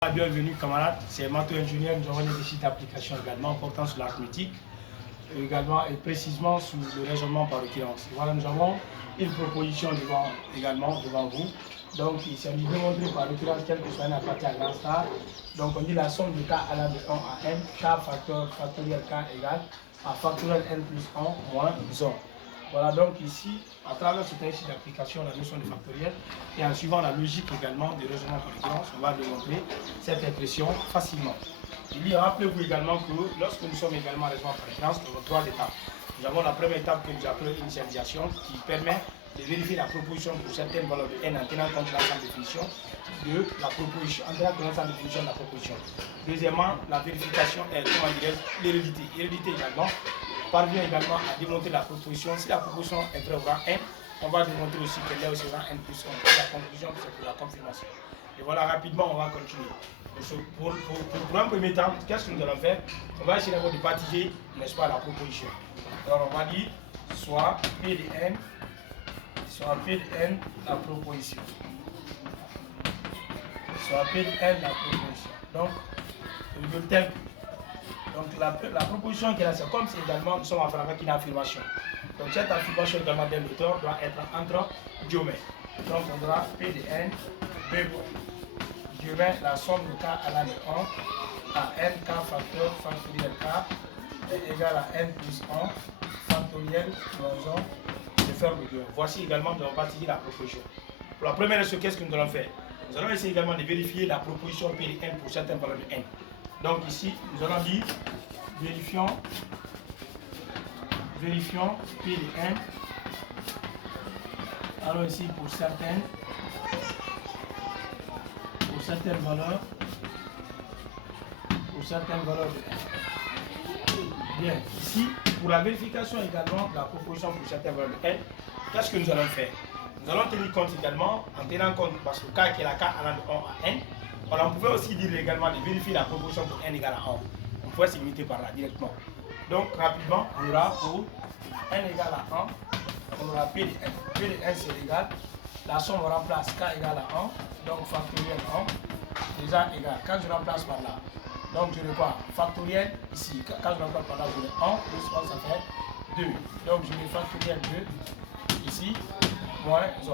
Bienvenue camarades, c'est Mato Ingénieur, nous avons des sites d'application également portant sur l'arithmétique également et précisément sur le raisonnement par occurrence. Voilà, nous avons une proposition devant vous. Donc il s'agit de montrer par occurrence quel que soit un appareil à grand star. Donc on dit la somme de k allant de 1 à n, k factoriel k égale à factoriel n plus 1 moins 1. Voilà donc ici, à travers ce texte d'application, la notion de factoriel, et en suivant la logique également du raisonnement par occurrence, on va démontrer cette impression facilement. Rappelez-vous également que lorsque nous sommes également en raisonnement par occurrence, nous avons trois étapes. Nous avons la première étape que nous appelons initialisation, qui permet de vérifier la proposition pour certaines valeurs de n en tenant compte de l'ensemble de définition de la proposition, en tenant compte de l'ensemble de définition de la proposition. Deuxièmement, la vérification est, comment dirais-je, l'hérédité. L'hérédité également parvient également à démontrer la proposition. Si la proposition est vraie au rang n, on va démontrer aussi qu'elle est aussi au rang n plus 1. La conclusion, c'est pour la confirmation. Et voilà, rapidement, on va continuer. Pour un premier temps, qu'est-ce que nous allons faire? On va essayer d'abord de baptiser, n'est-ce pas, la proposition. Alors, on va dire soit P de n, soit P de n, la proposition. Soit P de n, la proposition. Donc, le tel. Donc, la proposition qui est là, c'est comme si également nous sommes en train avec une affirmation. Donc, cette affirmation également d'un auteur doit être entre guillemets. Donc, on aura P de n, B guillemets, la somme de k allant de 1 à n k factoriel k est égal à n plus 1 factoriel moins 1 de ferme guillemets. Voici également, nous allons baptiser la proposition. Pour la première chose, qu'est-ce que nous allons faire? Nous allons essayer également de vérifier la proposition P de n pour certaines valeurs de n. Donc ici, nous allons dire vérifions P de n. Alors ici, pour certaines valeurs de n. Bien, ici, pour la vérification également de la proposition pour certaines valeurs de n, qu'est-ce que nous allons faire? Nous allons tenir compte également, en tenant compte, parce que k qui est la k allant de 1 à n, alors on pouvait aussi dire également de vérifier la proposition pour n égale à 1. On pouvait se limiter par là directement. Donc rapidement, on aura pour n égale à 1, on aura P de n. P de n c'est égal, la somme on remplace k égale à 1, donc factoriel 1, déjà égal. Quand je remplace par là, donc je n'ai quoi? Factoriel ici, quand je remplace par là, je n'ai 1, plus 1 ça fait 2. Donc je n'ai factoriel 2, ici, moins 1. On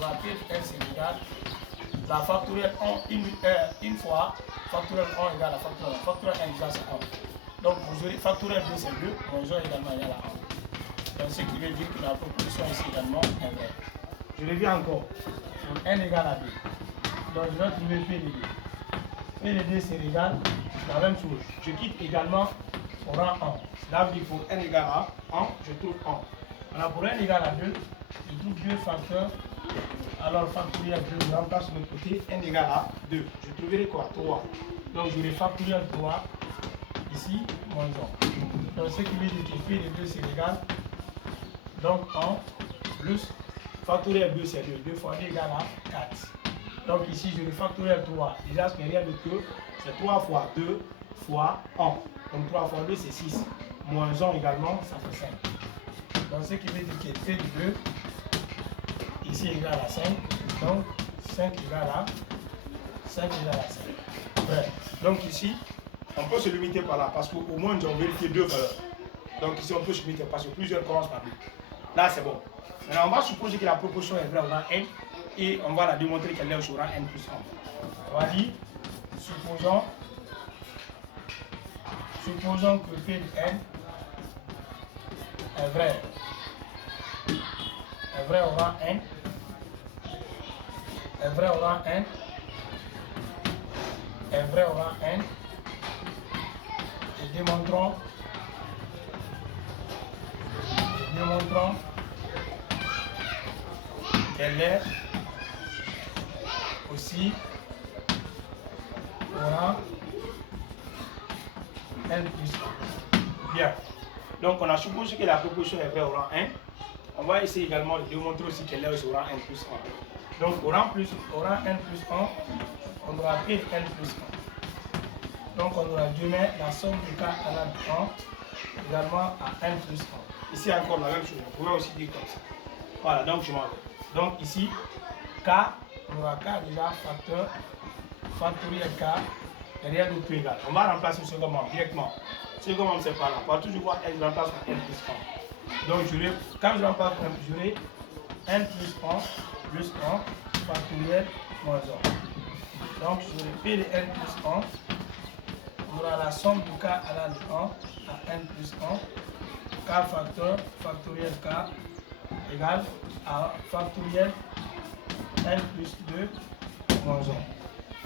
aura P de n c'est égal. La factorielle 1 une fois, factorielle 1 égale à factorielle 1. Factorielle 1 égale à 1. Donc vous aurez factorielle 2 c'est 2, moins 1 également égal à 1. Donc ce qui veut dire que la proposition ici également est vraie. Je reviens encore. Donc n égale à 2. Donc je vais trouver P de 2. P de 2 c'est égal la même chose. Je quitte également au rang 1. Là, je dis pour n égale à 1, je trouve 1. Alors pour n égale à 2, je trouve 2 facteurs. Alors factoriel 2, je remplace de l'autre côté, n égale à 2. Je trouverai quoi? 3. Donc j'aurai factoriel 3, ici, moins 1. Donc ce qui veut dire que P de 2 c'est égal. Donc 1 plus factoriel 2 c'est 2. 2 fois 2 égale à 4. Donc ici j'aurai factoriel 3. Déjà ce n'est rien d'autre que c'est 3 fois 2 fois 1. Donc 3 fois 2 c'est 6. Moins 1 également, ça fait 5. Donc ce qui veut dire que P de 2 ici égale à 5, donc 5 égale à 5. Bref. Donc ici, on peut se limiter par là, parce qu'au moins nous avons vérifié deux valeurs. Donc ici, on peut se limiter, parce que plusieurs commencent par 2. Là, c'est bon. Maintenant, on va supposer que la proposition est vraie au rang n, et on va la démontrer qu'elle est au rang n plus 1. On va dire, supposons que P de n est vrai au rang n, est vrai au rang n, et démontrons qu'elle est aussi au rang n plus 1. Bien. Donc on a supposé que la proposition est vraie au rang 1. On va essayer également de démontrer aussi qu'elle est au rang n plus 1. Donc au rang n plus 1, on aura P de n plus 1. Donc on aura demain la somme de k allant de 1 également à n plus 1. Ici encore la même chose, on pourrait aussi dire comme ça. Voilà, donc je m'en vais. Donc ici, k, on aura k déjà facteur factoriel k, et rien d'autre que égal. On va remplacer le second membre directement. Le second membre, c'est pas là. Partout, je vois n, je remplace par n plus 1. Donc, quand je remplace par n, j'aurai n plus 1 plus 1 factoriel moins 1. Donc, j'aurai p de n plus 1. On aura la somme de k à la de 1 à n plus 1. K factoriel k égale à factoriel n plus 2 moins 1.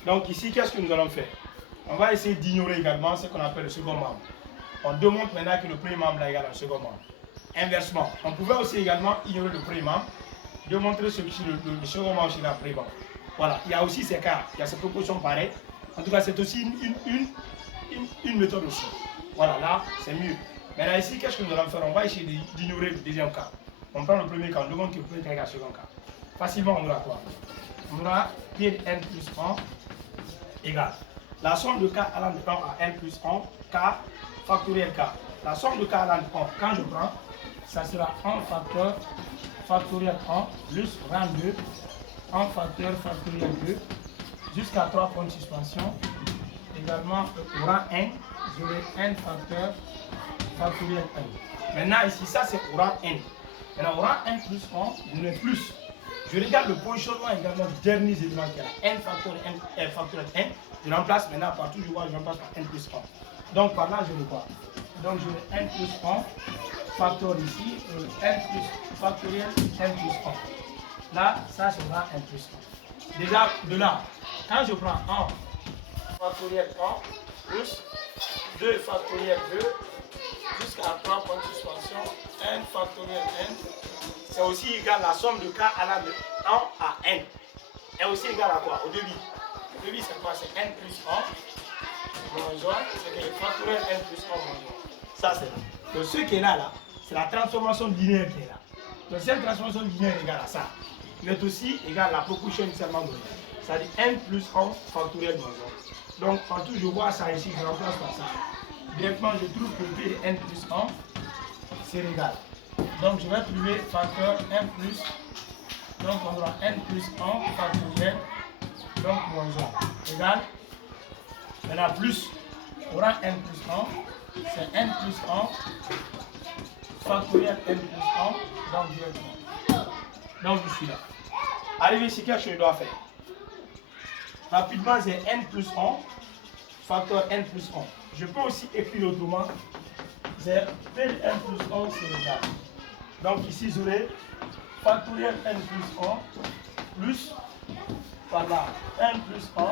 Donc ici, qu'est-ce que nous allons faire? On va essayer d'ignorer également ce qu'on appelle le second membre. On démontre maintenant que le premier membre est égal au second membre. Inversement, on pouvait aussi également ignorer le premier membre, démontrer ce que le second membre sera le premier membre. Voilà, il y a aussi ces cas, il y a ces propositions pareilles. En tout cas, c'est aussi une méthode aussi. Voilà, là, c'est mieux. Maintenant ici, qu'est-ce que nous allons faire? On va essayer d'ignorer le deuxième cas. On prend le premier cas, on demande que le premier cas est égal au second cas. Facilement, on aura quoi? On aura p de n plus 1 égale la somme de k allant de 1 à n plus 1, k factoriel k. La somme de k allant de 1, quand je prends, ça sera 1 facteur factoriel 1 plus rang 2, 1 facteur factoriel 2, jusqu'à 3 points de suspension. Également, au rang n, j'aurai n facteur factoriel 1. Maintenant, ici, ça c'est au rang n. Maintenant, au rang n plus 1, j'aurai plus. Je regarde le positionnement également du dernier élément qui est là, n factoriel n. Je remplace maintenant partout, je vois, je remplace par n plus 1. Donc par là, je vais quoi? Donc je vais n plus 1 facteur ici, n plus factoriel n plus 1. Là, ça sera n plus 1. Déjà, de là, quand je prends 1 factoriel 1 plus 2 factoriel 2 jusqu'à 3 points de suspension, n factoriel n, c'est aussi égal à la somme de k à la de 1 à n. Est aussi égal à quoi? Au débit. Le débit, c'est quoi? C'est n plus 1 moins 1, c'est que le factoriel n plus 1 moins 1. Ça, c'est là. Donc, ce qui est là, c'est la transformation linéaire qui est là. Donc, cette transformation linéaire égale à ça. Il est aussi égal à la proportion initialement donnée. C'est-à-dire n plus 1 factoriel moins 1. Donc, partout, je vois ça ici, je remplace par ça. Directement, je trouve que p de n plus 1, c'est égal. Donc, je vais trouver facteur n plus, donc on aura n plus 1 factoriel, donc moins 1, égal, maintenant plus, on aura n plus 1, c'est n plus 1 factoriel n plus 1, donc directement. Donc, je suis là. Arrivé ici, qu'est-ce que je dois faire? Rapidement, c'est n plus 1, facteur n plus 1. Je peux aussi écrire autrement, c'est p de n plus 1, c'est égal. Donc ici, j'aurai factoriel n plus 1 plus, par là, n plus 1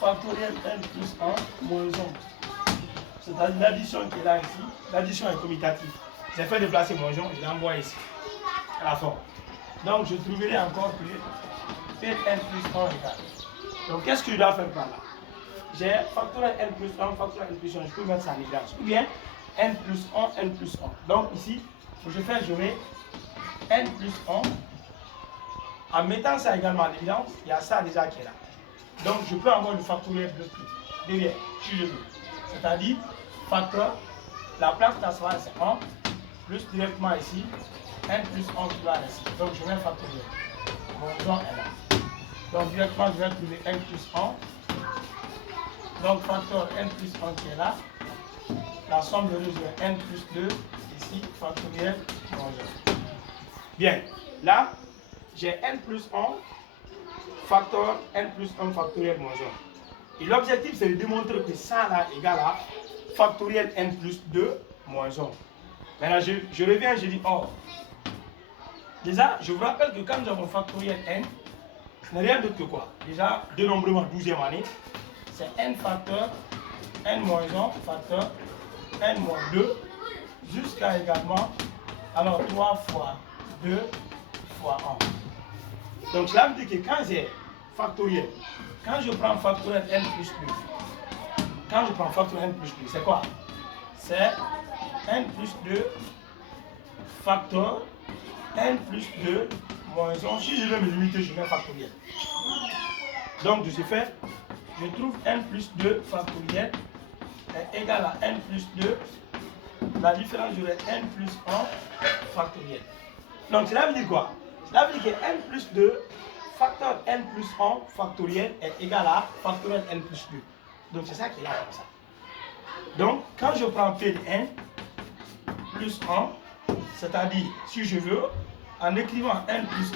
factoriel n plus 1 moins 1. C'est-à-dire l'addition qui est là ici, l'addition est commutative. J'ai fait déplacer moins 1, je l'envoie ici, à la forme. Donc je trouverai encore que p de n plus 1 égale. Donc qu'est-ce que je dois faire par là? J'ai factoriel n plus 1, factoriel n plus 1, je peux mettre ça en évidence. Ou bien n plus 1, n plus 1. Donc ici, je fais, j'aurai n plus 1. En mettant ça également en évidence, il y a ça déjà qui est là. Donc je peux avoir le factoriel derrière, si je veux. C'est-à-dire, facteur, la place d'asseoir c'est 1, plus directement ici, n plus 1 qui va ici. Donc je mets le factoriel. Mon nom est là. Donc directement, je vais trouver n plus 1. Donc facteur n plus 1 qui est là. La somme de résultat n plus 2, ici, factoriel moins 1. Bien, là, j'ai n plus 1, facteur n plus 1 factoriel moins 1. Et l'objectif, c'est de démontrer que ça là égal à factoriel n plus 2 moins 1. Maintenant, je reviens, je dis or. Déjà, je vous rappelle que quand nous avons factoriel n, ce n'est rien d'autre que quoi? Déjà, dénombrement 12e année, c'est n facteur n moins 1 facteur n moins 2 jusqu'à également, alors 3 fois 2 fois 1. Donc cela veut dire que quand j'ai factoriel, quand je prends factoriel n plus 2, quand je prends factoriel n plus 2, c'est quoi? C'est n plus 2 facteur n plus 2 moins 1. Si je veux me limiter, je mets factoriel. Donc de ce fait, je trouve n plus 2 factoriel est égal à n plus 2. La différence, j'aurai n plus 1 factoriel. Donc cela veut dire quoi? Cela veut dire que n plus 2 facteur n plus 1 factoriel est égal à factoriel n plus 2. Donc c'est ça qui est là comme ça. Donc quand je prends P de n plus 1, c'est-à-dire si je veux, en écrivant n plus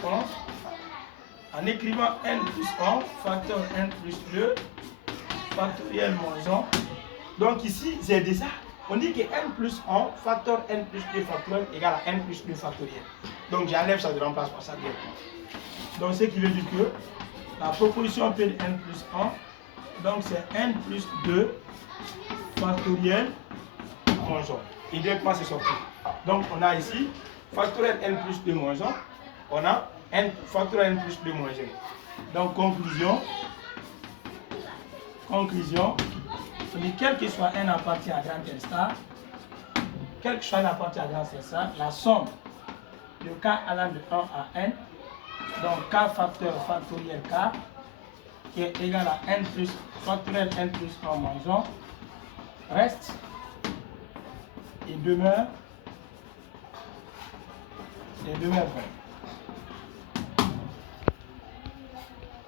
1, en écrivant n plus 1, facteur n plus 2, factoriel moins 1. Donc ici, j'ai déjà, on dit que n plus 1, facteur n plus 2 factoriel égale à n plus 2 factoriel. Donc j'enlève ça, je remplace par ça directement. Donc ce qui veut dire que la proposition P de n plus 1, donc c'est n plus 2 factoriel moins 1. Et directement c'est sorti. Donc on a ici factoriel n plus 2 moins 1, on a n factoriel n plus 2 moins 1. Donc conclusion, on dit quel que soit n appartient à grand N star, quel que soit n appartient à grand N star, la somme de k allant de 1 à n, donc k facteur factoriel k, qui est égal à n plus factoriel n plus 1 moins 1, reste et demeure vrai.